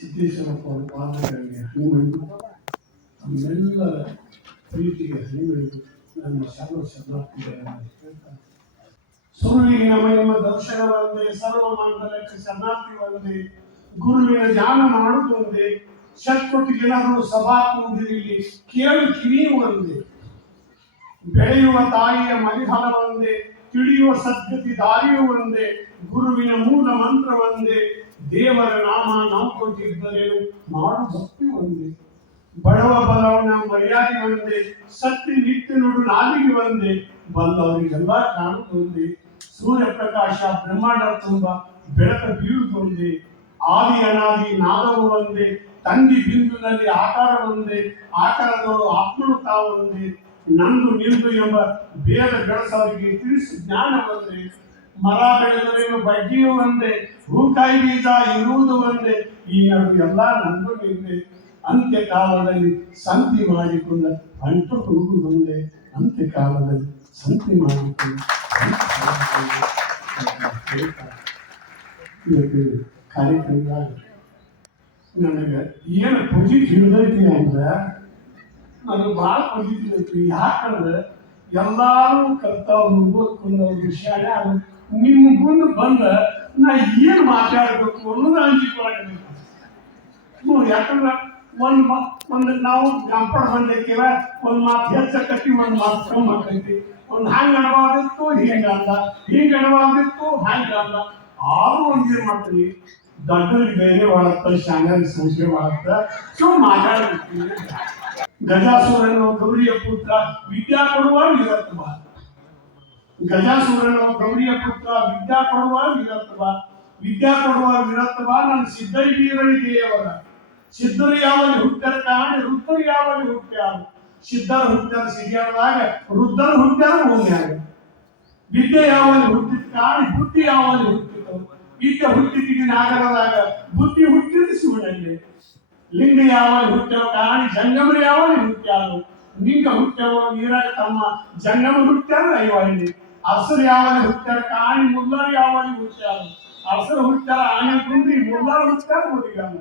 ಸಿದ್ದೇಶ್ವರಪ್ಪ ಅವರ ಪಾದಗಳಿಗೆ ಹಣಿಮಣಿದು ನಮ್ಮೆಲ್ಲ ಪ್ರೀತಿಗೆ ಹಣಿಮಣಿದು ನಮ್ಮ ಸರ್ವ ಶರಣಾರ್ಥಿಗಳನ್ನು ಹೇಳ್ತಾರೆ. ನಮ್ಮ ನಿಮ್ಮ ದರ್ಶನ ಒಂದೇ ಸರ್ವ ಮಂಡಲಕ್ಕೆ ಗುರುವಿನ ಧ್ಯಾನ ಮಾಡುವುದು ಒಂದೇ ಜನರು ಸಭಾ ಕೂಡಿರಲಿ ಕೇಳು ಕಿವಿ ಬೆಳೆಯುವ ತಾಯಿಯ ಮರಿಹಲ ಒಂದೇ ತಿಳಿಯುವ ಸದ್ಗತಿ ದಾರಿಯೂ ಒಂದೇ ಗುರುವಿನ ಮೂಲ ಮಂತ್ರ ಒಂದೇ ದೇವರ ನಾಮ ನಾವು ಕೊಟ್ಟಿದ್ದರೇನು ಮಾಡು ಭಕ್ತಿ ಒಂದೇ ಬಡವ ಬಲವನ ಮರ್ಯಾದೆ ಒಂದೇ ಸತ್ಯ ನಿತ್ಯ ನುಡು ನಾಲಿಗೆ ಒಂದೇ ಬಂದವರಿಗೆಲ್ಲ ಕಾಣುವುದು ಒಂದೇ ಸೂರ್ಯ ಪ್ರಕಾಶ ಬ್ರಹ್ಮಾಂಡ ತುಂಬ ಬೆಳಕ ಬೀಳುವುದು ಒಂದೇ ಆದಿ ಅನಾದಿ ನಾದವು ಒಂದೇ ತಂದಿ ಬಿಂದುನಲ್ಲಿ ಆಕಾರ ಒಂದೇ ಆಕಾರದವರು ಆತ್ಮನು ತಾವು ಒಂದೇ ನಂದು ನಿಂದು ಎಂಬ ಬೇರೆ ಬೆಳೆಸೋರಿಗೆ ತಿಳಿಸಿ ಜ್ಞಾನ ಬಂದೆ. ಮರ ಬೆಳೆದರೇನು ಬಡ್ಡಿಯೂ ಒಂದೇ ಹೂಕಾಯಿ ಬೀಜ ಇರುವುದು ಒಂದೇ ಈ ನಡು ಎಲ್ಲ ನಂದು ನಿಂದೆ. ಅಂತ್ಯ ಕಾಲದಲ್ಲಿ ಸಂತಿ ಮಾಡಿಕೊಂಡ ಅಂಟು ಹೂಗು ಅಂತ್ಯ ಕಾಲದಲ್ಲಿ ಸಂತಿ ಮಾಡಿಕೊಂಡು ಕಾರ್ಯಕ್ರಮದಾಗ ನನಗೆ ಏನು ಪೂಜೆ ಹಿಡಿದೈತಿ ಅಂದ್ರೆ ನನಗೆ ಭಾಳ ಐತಿ ಯಾಕಂದ್ರೆ ಎಲ್ಲಾರು ಕಲ್ತವ್ರು ಓದ್ಕೊಂಡವ್ರು ವಿಷಯನೇ ಅದು ನಿಮ್ಮ ಮುಂದೆ ಬಂದ ನಾ ಏನು ಮಾತಾಡಬೇಕು ಅನ್ನೋದು ಅಂಜಿಕೊಳ್ಳಿ ನೋಡಿ, ಯಾಕಂದ್ರೆ ಒಂದು ಮಾ, ಒಂದು ನಾವು ಜಂಪಡ್ ಬಂದಿರ್ತೀವ, ಒಂದು ಮಾತು ಹೆಚ್ಚಕತ್ತಿ, ಒಂದು ಮಾತು ಕಮ್ಮಿ ಆಕೈತಿ ಒಂದ್ ಹಂಗ ಅಣವಾಗಿತ್ತು ಹಿಂಗ ಅಲ್ಲ. ಹಿಂಗ ಅಣವಾಗಿತ್ತು ಹಂಗ ಅಲ್ಲ. ಆರು ಒಂದ್ ಏನ್ ಮಾಡ್ತೀವಿ? ದೊಡ್ಡರಿಗೆ ಬೇರೆ ಒಳತ್ತ ಶಾಂಗಾಗಿ ಸಂಶಯ ಒಳತ್ತ ಸುಮ್ ಮಾತಾಡ್ಬಿಡ್ತೀವಿ ಗಜಾಸುರನು ಗೌರಿಯ ಪುತ್ರ ವಿದ್ಯಾ ಕೊಡುವ ವಿರತ್ವ ಗಜಾಸುರನು ಗೌರಿಯ ಪುತ್ರ ವಿದ್ಯಾ ಕೊಡುವ ವಿರತ್ವ ವಿದ್ಯಾ ಕೊಡುವ ವಿರತ್ವ ನನ್ನ ದೇವರ. ಸಿದ್ಧರು ಯಾವಲ್ಲಿ ಹುಟ್ಟರ ಕಾಣಿ ವೃದ್ಧರು ಯಾವಲ್ಲಿ ಹುಟ್ಟ್ಯಾರ ಸಿದ್ಧರು ಹುಟ್ಟರ ಸಿರಿಯಾದಾಗ ವೃದ್ಧರು ಹುಟ್ಟ್ಯಾರ ಭೂಮಿಯಾಗ ವಿದ್ಯೆ ಯಾವಲ್ಲಿ ಹುಟ್ಟಿದ ಕಾಣಿ ಬುದ್ಧಿ ಯಾವಲ್ಲಿ ಹುಟ್ಟಿತು? ವಿದ್ಯೆ ಹುಟ್ಟಿದ ನಾಗರದಾಗ ಬುದ್ಧಿ ಹುಟ್ಟಿದ ಶಿವನಲ್ಲಿ ಲಿಂಗ ಯಾವಾಗ ಹುಟ್ಟವ ಕಾಣಿ ಜಂಗಮರು ಯಾವಾಗ ಹುಟ್ಟ್ಯಾರು ಲಿಂಗ ಹುಟ್ಟವ ನೀರಾಗ ತಮ್ಮ ಜಂಗಮ ಹುಟ್ಟ್ಯಾರ ಐವಲ್ಲಿ ಅರಸರು ಯಾವಾಗ ಹುಟ್ಟ್ಯಾರ ಕಾಣಿ ಮುಲ್ಲಾರು ಯಾವಾಗ ಹುಟ್ಟ್ಯಾರು ಅರಸರು ಹುಟ್ಟ್ಯಾರ ಆನೆ ಕುಂದಿ ಮುಲ್ಲಾರು ಹುಟ್ಟ್ಯಾರ ಮುದಿಗಲ್ಲ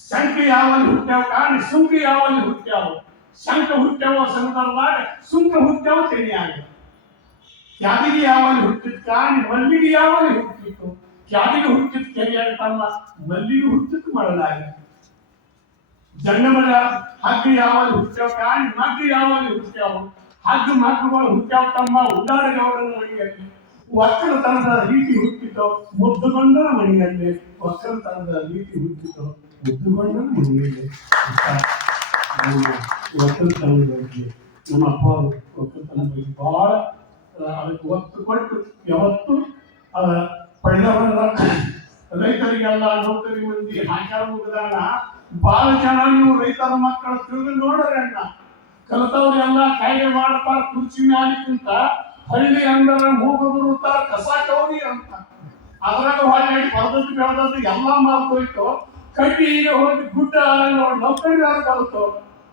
ಶಂಕ ಯಾವಾಗ ಹುಟ್ಟ್ಯಾವ ಕಾಣಿ ಸುಂಕ ಯಾವಾಗ ಹುಟ್ಟ್ಯಾವ ಶಂಕ ಹುಟ್ಟ್ಯಾವ ಸಮುದ್ರದಾಗ ಸುಂಕ ಹುಟ್ಟ್ಯಾವ ತೆನೆಯಾಗ ಕ್ಯಾದಿಗೆ ಯಾವಾಗ ಹುಟ್ಟಿದ ಕಾಣಿ ಮಲ್ಲಿಗೆ ಯಾವಾಗ ಹುಟ್ಟಿತ್ತು ಕ್ಯಾದಿಗೆ ಹುಟ್ಟಿದ ಕೆರೆಯಾಗ ತಮ್ಮ ಮಲ್ಲಿಗೆ ಹುಟ್ಟಿತ್ತು ಮಾಡಲಾಗ ಜಂಗಮರ ಹಗ್ಗ ಯಾವಾಗ ಹುಟ್ಟ್ಯಾವ ಕಾಣಿ ಮಗ್ಗ ಯಾವಾಗ ಹುಟ್ಟ್ಯಾವ ಹಗ್ಗ ಮಗ್ಗಗಳು ಹುಟ್ಟ್ಯಾವ ತಮ್ಮ ಉದಾರಗೌಡನ ಮಣಿಯಲ್ಲಿ ಒಕ್ಕಲತನದ ರೀತಿ ಹುಟ್ಟಿತು, ಮುದ್ದುಗೊಂಡನ ಮಣಿಯಲ್ಲಿ ಒಕ್ಕಲತನದ ರೀತಿ ಹುಟ್ಟಿತು, ಮುದ್ದುಗೊಂಡನ ಮಣಿಯಲ್ಲಿ. ನಮ್ಮ ಒಕ್ಕಲತನದ ಬಗ್ಗೆ ನಮ್ಮ ಅಪ್ಪ ಒಕ್ಕಲತನ ಬಗ್ಗೆ ಬಹಳ ಅದಕ್ಕೆ ಒತ್ತು ಕೊಟ್ಟು, ಯಾವತ್ತು ಅದ ಪಡೆದವರ ರೈತರಿಗೆಲ್ಲ, ನೌಕರಿ ಮಂದಿ ಹಾಕ್ಯಾರ ಮುಗಿದಾಣ ಬಹಳ ಚೆನ್ನಾಗಿ ನೀವು ರೈತರ ಮಕ್ಕಳು ತಿಳಿದು ನೋಡ್ರಿ ಅಣ್ಣ. ಕಲಿತವ್ರೆಲ್ಲ ಕಾಯ್ದೆ ಮಾಡ್ತಾರ, ಕುರ್ಚಿ ಮ್ಯಾಲ ಕುಂತ ಹಳ್ಳಿ ಅಂದರ ಮೂಗು ಬರುತ್ತಾರ ಕಸ ಕೌರಿ ಅಂತ. ಅದ್ರಾಗ ಹೊರಗಡೆ ಬರದದ್ದು ಬೆಳೆದದ್ದು ಎಲ್ಲ ಮಾಡ್ಕೋಯ್ತು ಕಡ್ಡಿ ಈಗ ಹೋಗಿ ಗುಡ್ಡ ನೋಡಿ ನೌಕರಿ ಕಲಿತು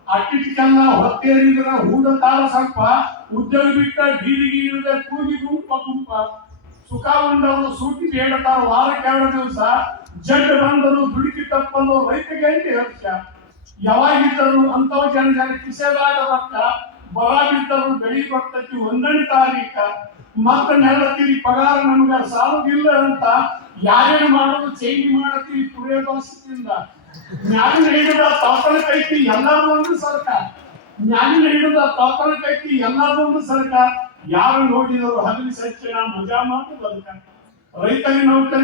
ಅಟ್ಟಿಟ್ಕೆಲ್ಲ ಹೊತ್ತೇರಿದ್ರ ಹೂಡ ತಾಳ ಸ್ವಲ್ಪ ಉದ್ಯೋಗ ಬಿಟ್ಟ ಬೀದಿಗೆ ಇಳಿದ ಕೂಗಿ ಗುಂಪ ಗುಂಪ. ಸುಖ ಉಂಡವರು ಸೂಟಿ ಬೇಡತಾರ ವಾರಕ್ಕೆ ಎರಡು ದಿವಸ. ಜಡ್ ಬಂದರು ದುಡುಕಿ ತಪ್ಪಂದು ರೈತಗೆ ಅಂತ ಹರ್ಷ ಯಾವಾಗಿದ್ದರು ಅಂತವ ಜನ ಜನ ಕಿಸೆದಾಗ ರೊಕ್ಕ ಬರ ಬೆಳಿ ಬರ್ತೈತಿ ಒಂದನೇ ತಾರೀಕ ಮತ್ತ ನೆಲತ್ತೀರಿ ಪಗಾರ ನಮ್ಗ ಸಾಲದಿಲ್ಲ ಅಂತ ಯಾರೇನು ಮಾಡೋದು ಚೇಂಜ್ ಮಾಡತ್ತೀರಿ ತುಳಿಯ ದೋಷದಿಂದ ಜ್ಞಾನ ಹಿಡಿದ ತಾಪನ ಕೈತಿ ಎಲ್ಲರೂ ಒಂದು ಸರ್ಕಾರ ಜ್ಞಾನ ಹಿಡಿದ ತಾಪನ ಕೈತಿ ಎಲ್ಲರೂ ಒಂದು ಸರ್ಕಾರ ಯಾರು ನೋಡಿದರು ಹಗಲಿ ಸಚ್ಚಿನ ಮಜಾ ಮಾಡಿ ಬದುಕ. ರೈತರಿ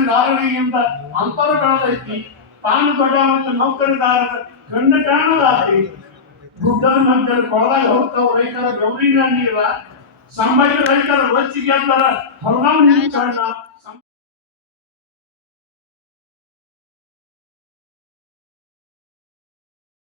ಧಾರಣೆಯಿಂದ ಅಂತರ ಬೆಳೆದೈತಿ ತಾನು ದೊಡ್ಡ ಮತ್ತು ನೌಕರಿದಾರರ ಗಂಡ ಕಾಣದಾತಿ ಗುಡ್ಡದ ನಂತರ ಕೊಳದಾಗ ಹೋಗ್ತಾವ ರೈತರ ಗೌರಿ ನೀರ ಸಂಬಂಧ ರೈತರ ರೊಚ್ಚಿಗೆ ಅಂತಾರ ಹೊರಗಾವ್ ನೀರು ಕಾರಣ